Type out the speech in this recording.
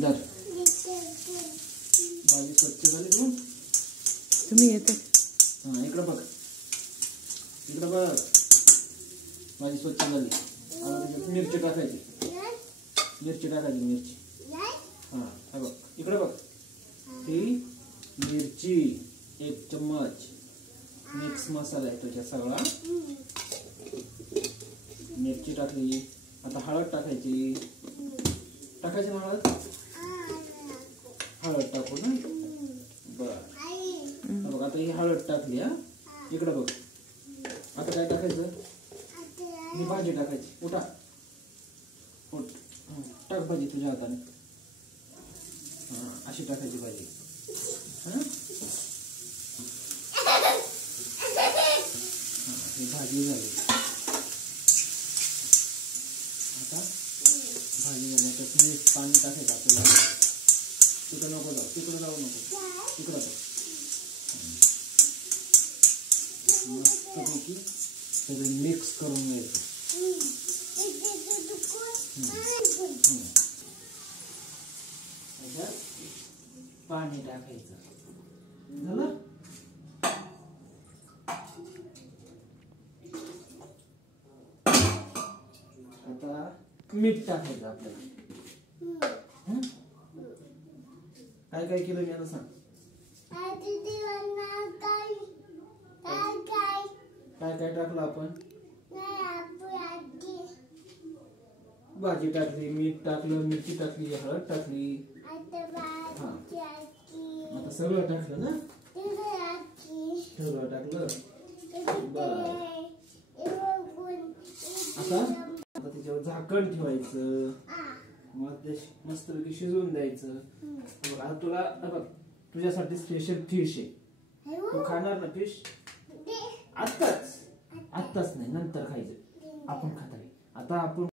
धर. भाजी स्वच्छ झाली धुवून. तुम्ही येते. हा इकडं बघ. इकडं बघ. भाजी स्वच्छ झाली. आता त्याच्यात मिरची टाकायची. मिरची टाकायची मिरची. हा बघ इकडं बघ. ही मिरची 1 चम्मच. मिक्स मसाला आहे तुझ्या सगळा. मिरची टाकली. आता हळद टाकायची. टाकायची ना हळद. हळद टाकू ना. बर बघ आता ही हळद टाकली. हा इकडं बघ. आता काय टाकायचं. ही भाजी टाकायची. उठा उठ. टाक भाजी तुझ्या हाताने. हा अशी टाकायची भाजी. हा ही भाजी झाली. आता भाजी झाल्यानंतर मीठ पाणी टाकायचं आपल्याला. तिकडं नको जाऊ. तिकडं जाऊ नको. तिकडं जाऊ. मस्तपैकी सगळे मिक्स करून घ्यायचं. पाणी टाकायचं. झालं. आता मीठ टाकायचं आपल्याला. काय काय केलं मी आता सांग. काय काय टाकलं आपण. भाजी टाकली. मीठ टाकलं. मिरची टाकली. हळद टाकली. हा आता सगळं टाकलं ना. सगळं टाकलं. बर आता त्याच्यावर झाकण ठेवायचं. मग ते मस्तपैकी शिजवून द्यायचं. आता तुला बघ तुझ्यासाठी स्पेशल फिश आहे. तू खाणार ना फिश. आत्ताच नाही नंतर खायचं. आपण खात आहे. आता आपण